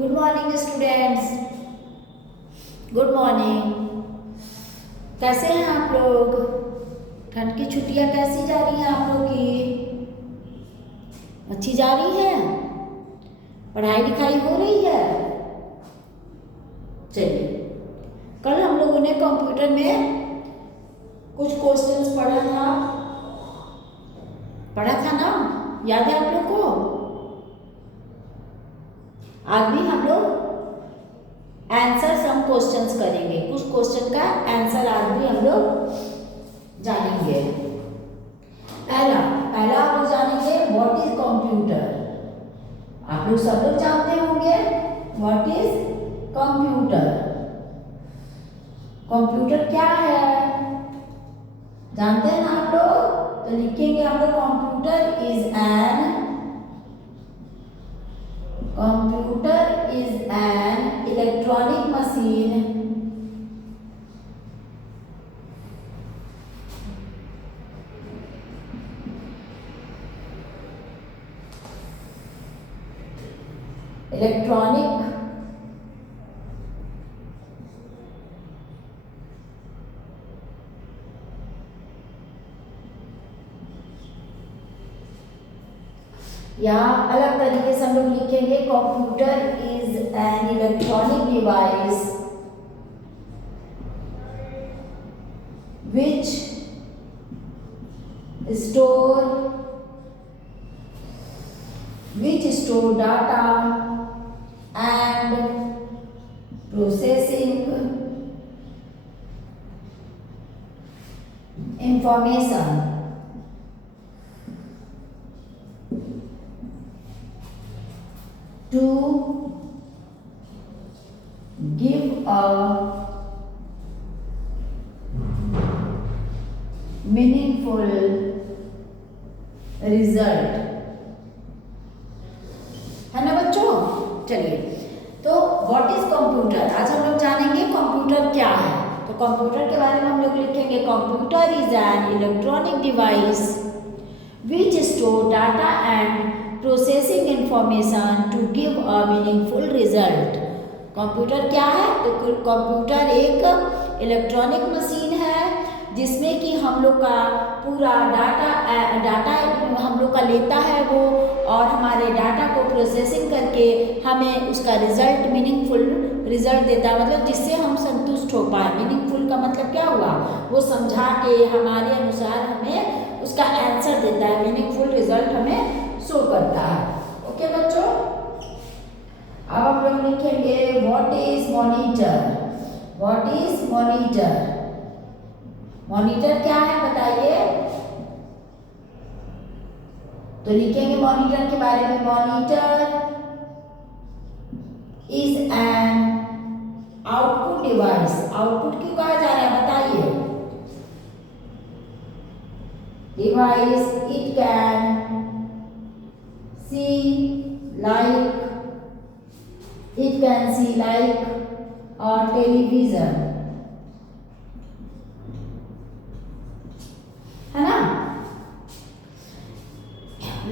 Good morning students. Good morning. कैसे हैं आप लोग? ठंड की छुट्टियां कैसी जा रही हैं आप लोग की? अच्छी जा रही है? पढ़ाई लिखाई हो रही है? चलिए, कल हम लोगों ने कंप्यूटर में कुछ क्वेश्चंस पढ़ा था ना? याद है आप लोग को? आज भी हम लोग आंसर सम क्वेश्चंस करेंगे। कुछ क्वेश्चन का आंसर आज भी हम लोग जानेंगे। पहला आप लोग जानेंगे व्हाट इज कंप्यूटर। आप लोग सब लोग जानते होंगे व्हाट इज कंप्यूटर। कंप्यूटर क्या है जानते हैं ना आप लोग? तो लिखेंगे हम लोग computer is an electronic machine या अलग तरीके से हम लोग लिखेंगे computer is an electronic device which store data and processing information to give a meaningful result। है ना बच्चों? चलिए, तो व्हाट इज कंप्यूटर आज हम लोग जानेंगे कंप्यूटर क्या है। तो कंप्यूटर के बारे में हम लोग लिखेंगे computer is an electronic device which store data and processing information to give a meaningful result. Computer क्या है? तो कंप्यूटर एक इलेक्ट्रॉनिक मशीन है जिसमें कि हम लोग का पूरा डाटा हम लोग का लेता है वो, और हमारे डाटा को प्रोसेसिंग करके हमें उसका रिजल्ट मीनिंगफुल रिजल्ट देता है, मतलब जिससे हम संतुष्ट हो पाए। मीनिंगफुल का मतलब क्या हुआ? वो समझा के हमारे अनुसार हमें उसका आंसर देता है, मीनिंगफुल रिजल्ट हमें शो करता है। ओके बच्चों, अब हम लोग लिखेंगे what is monitor. What is monitor? Monitor क्या है बताइए? तो लिखेंगे मॉनिटर के बारे में, monitor is an output device. Output क्यों कहा जा रहा है बताइए? Device it can see like or television, है ना?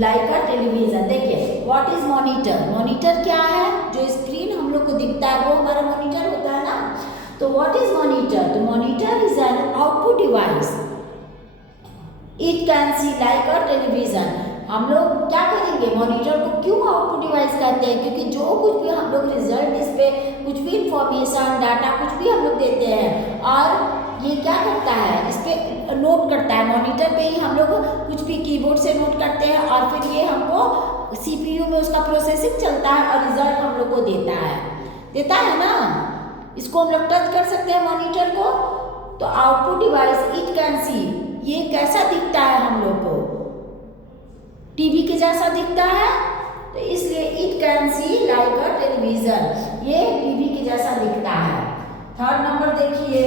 Like a television. देखिए व्हाट इज मॉनिटर। मॉनिटर क्या है? जो स्क्रीन हम लोग को दिखता है वो हमारा मॉनिटर होता है ना। तो व्हाट इज मॉनिटर? तो monitor is an output device it can see like a television. हम लोग क्या करेंगे? मॉनिटर को क्यों आउटपुट डिवाइस कहते हैं? क्योंकि जो कुछ भी हम लोग रिजल्ट इस पे कुछ भी इंफॉर्मेशन डाटा कुछ भी हम लोग देते हैं और ये क्या करता है? इस पे नोट करता है। मॉनिटर पे ही हम लोग कुछ भी कीबोर्ड से नोट करते हैं और फिर ये हमको सीपीयू में उसका प्रोसेसिंग चलता है और रिजल्ट हम लोग को देता है ना। इसको हम लोग टच कर सकते हैं मॉनिटर को। तो output device it can see, ये कैसा दिखता है हम लोग को? टीवी के जैसा दिखता है, तो इसलिए it can see like a television, ये टीवी के जैसा दिखता है। थर्ड नंबर देखिए,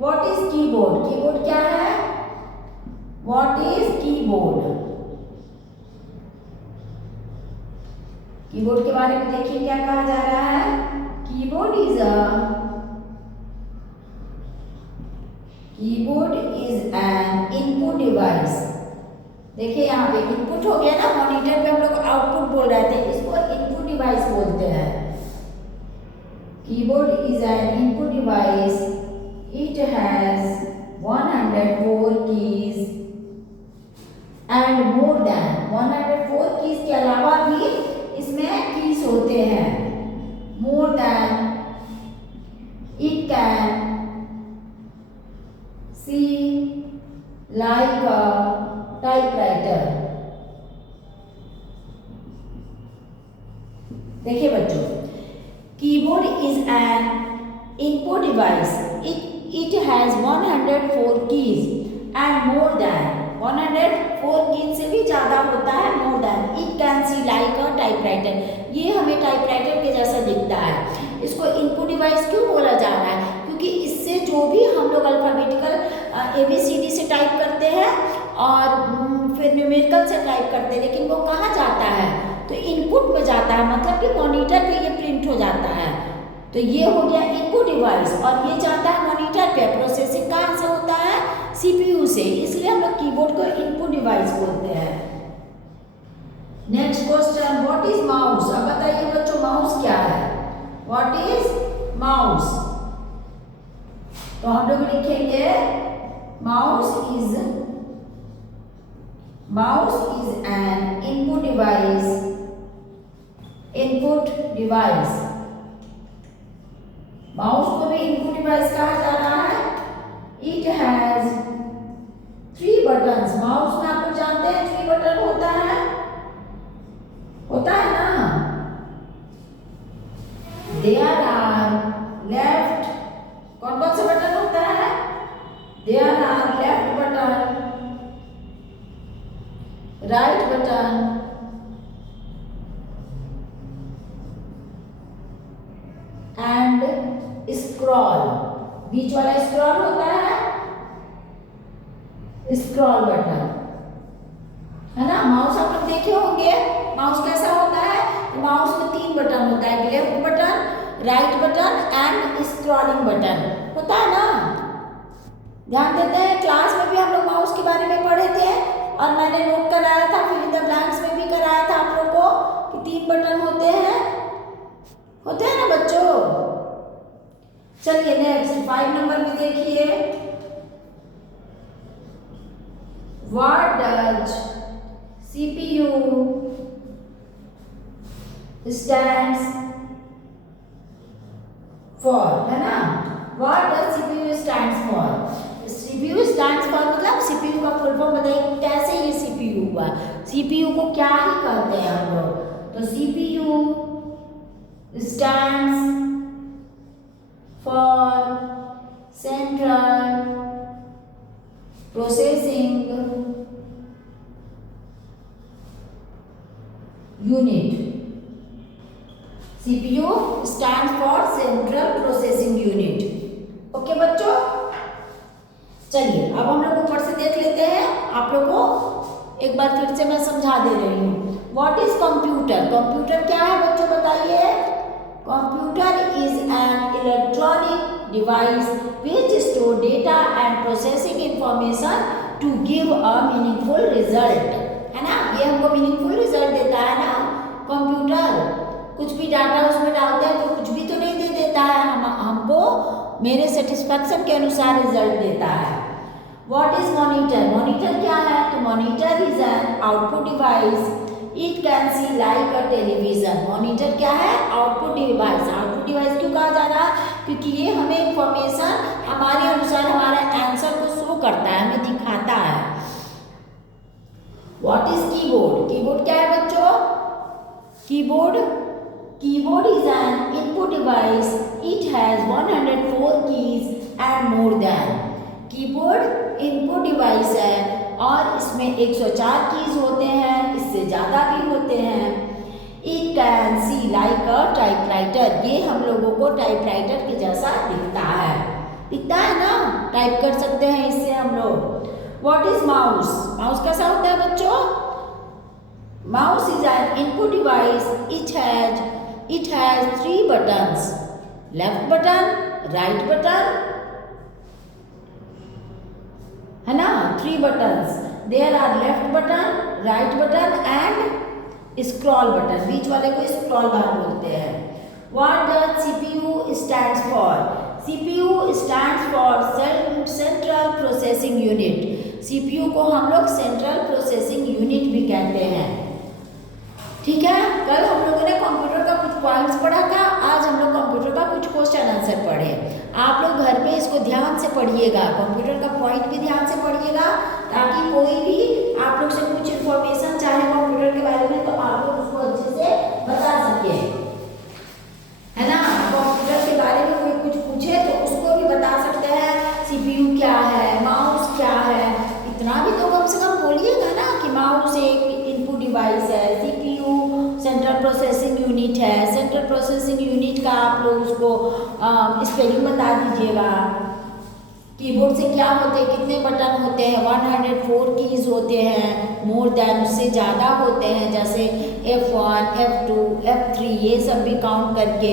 व्हाट इज कीबोर्ड। कीबोर्ड क्या है? What is keyboard? कीबोर्ड के बारे में देखिए क्या कहा जा रहा है। Keyboard is an input device. देखिए यहाँ पे इनपुट हो गया ना, मॉनिटर पे हम लोग आउटपुट बोल रहे थे, इसको इनपुट डिवाइस बोलते हैं। Keyboard is an input device. It has 104 keys and more than 104 keys के अलावा भी इसमें कीज होते हैं. More than it can see like a typewriter. देखिए बच्चों, keyboard is an input device. It has 104 keys and more than 104 keys से भी ज़्यादा होता है. More than it can see like a typewriter. ये हमें टाइपराइटर के जैसा दिखता है. इसको इनपुट डिवाइस क्यों बोला जा रहा है? क्योंकि इससे जो भी हम लोग अल्फ़ाबेटिकल ABCD से टाइप करते हैं और फिर न्यूमेरिकल से टाइप करते हैं, लेकिन वो कहाँ जाता है? तो इनपुट में जाता है, मतलब कि मॉनिटर पे ये प्रिंट हो जाता है. तो ये हो गया इनपुट डिवाइस और ये जाता है मॉनिटर पे. प्रोसेसिंग कहाँ से होता है? CPU से. इसलिए हम लोग कीबोर्ड को इनपुट डिवाइस बोलते हैं. Next question, what is mouse? अब बताइए बच्चों, माउस क्या है? What is mouse? तो हम लोग लिखेंगे mouse is an input device. Input device, mouse को भी इनपुट डिवाइस कहा जा रहा है. It has 3 buttons. माउस में आप लोग जानते हैं 3 बटन होता है ना. There are left. कौन कौन से बटन होता है? There are left button, right button and scroll. बीच वाला स्क्रॉल होता है, स्क्रॉल बटन है ना. माउस आप लोग देखे होंगे. माउस कैसा होता है? माउस में 3 बटन होता है. Left button, right button and scrolling button होता है ना. ध्यान देते हैं, क्लास में भी हम लोग माउस के बारे में पढ़े थे और मैंने नोट कराया था, फिल इन द ब्लैंक्स में भी कराया था आप लोग को कि 3 बटन होते हैं ना बच्चों. चलिए नेक्स्ट 5 नंबर में देखिए. What does CPU stands for? है ना. What does CPU stands for? CPU stands for मतलब CPU का फुल फॉर्म बताइए, कैसे ये CPU हुआ? CPU को क्या ही कहते हैं हम लोग? तो CPU stands for Central Processing Unit. CPU stands for Central Processing Unit. Okay बच्चों, चलिए अब हम लोग ऊपर से देख लेते हैं. आप लोगों को एक बार फिर से मैं समझा दे रही हूँ. What is computer? कंप्यूटर क्या है बच्चों बताइए? Computer is an electronic device which store data and processing information to give a meaningful result. है ना, ये हमको मीनिंगफुल रिजल्ट देता है ना कंप्यूटर. कुछ भी डाटा उसमें डालते हैं तो कुछ भी तो नहीं दे देता है, हमको मेरे सेटिस्फैक्शन के अनुसार रिजल्ट देता है. What is monitor? मॉनिटर क्या है? तो monitor is an output device. It can see like a television. Monitor क्या है? Output device. आउटपुट डिवाइस क्यों कहा जा रहा है? क्योंकि ये हमें इंफॉर्मेशन हमारे अनुसार हमारे आंसर को शो करता है, हमें दिखाता है. What is keyboard? कीबोर्ड क्या है बच्चों? Keyboard is an input device. It has 104 keys and more than. Keyboard input device है और इसमें 104 कीज होते हैं, इससे ज़्यादा भी होते हैं. It can see like a typewriter. ये हम लोगों को टाइपराइटर के जैसा दिखता है ना. टाइप कर सकते हैं इससे हम लोग. What is mouse? माउस कैसा होता है बच्चों? Mouse is an input device. It has 3 buttons. Left button, right button. है ना, 3 buttons. There are left button, right button and scroll button. बीच वाले को scroll बार बोलते हैं. What does CPU stands for? CPU stands for Central Processing Unit. CPU को हम लोग Central Processing Unit भी कहते हैं। ठीक है, कल हम लोगों ने कंप्यूटर का कुछ पॉइंट्स पढ़ा था, आज हम लोग कंप्यूटर का कुछ क्वेश्चन आंसर पढ़े। आप लोग घर पे इसको ध्यान से पढ़िएगा, कंप्यूटर का पॉइंट भी ध्यान से पढ़िएगा, ताकि कोई भी आप लोग से कुछ इन्फॉर्मेशन चाहे कंप्यूटर के बारे में तो आप लोग उसको अच्छे से बता सके, है ना। कंप्यूटर के बारे में कोई कुछ पूछे तो उसको भी बता सकते हैं, CPU क्या है, माउस क्या है, इतना भी तो कम से कम बोलिएगा ना कि माउस एक इनपुट डिवाइस है, CPU सेंट्रल प्रोसेसिंग यूनिट है। सेंट्रल प्रोसेसिंग यूनिट का आप लोग उसको स्पेलिंग बता दीजिएगा। कीबोर्ड से क्या होते हैं, कितने बटन होते हैं, 104 कीज होते हैं, मोर देन उससे ज़्यादा होते हैं, जैसे F1 F2 F3 ये सब भी काउंट करके,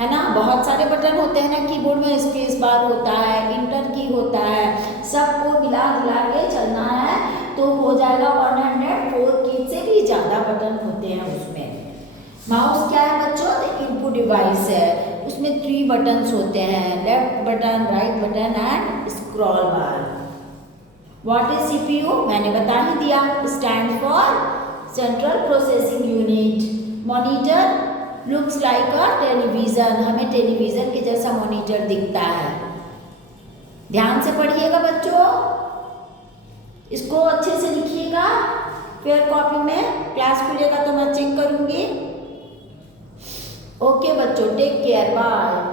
है ना। बहुत सारे बटन होते हैं ना कीबोर्ड में, स्पेस बार होता है, इंटर की होता है, सबको मिला जुला के चलना है तो हो जाएगा 104 की से भी ज़्यादा बटन होते हैं उसमें। माउस क्या है बच्चों, तो इनपुट डिवाइस है, उसमें 3 बटन्स होते हैं, left button, right button and scroll bar. What is CPU? मैंने बता ही दिया, stand for central processing unit. Monitor looks like a television, हमें टेलीविज़न के जैसा मॉनिटर दिखता है। ध्यान से पढ़िएगा बच्चों, इसको अच्छे से लिखिएगा, फिर कॉपी में क्लास खुलेगा तो मैं चेक करूँगी। ओके बच्चों, टेक केयर, बाय।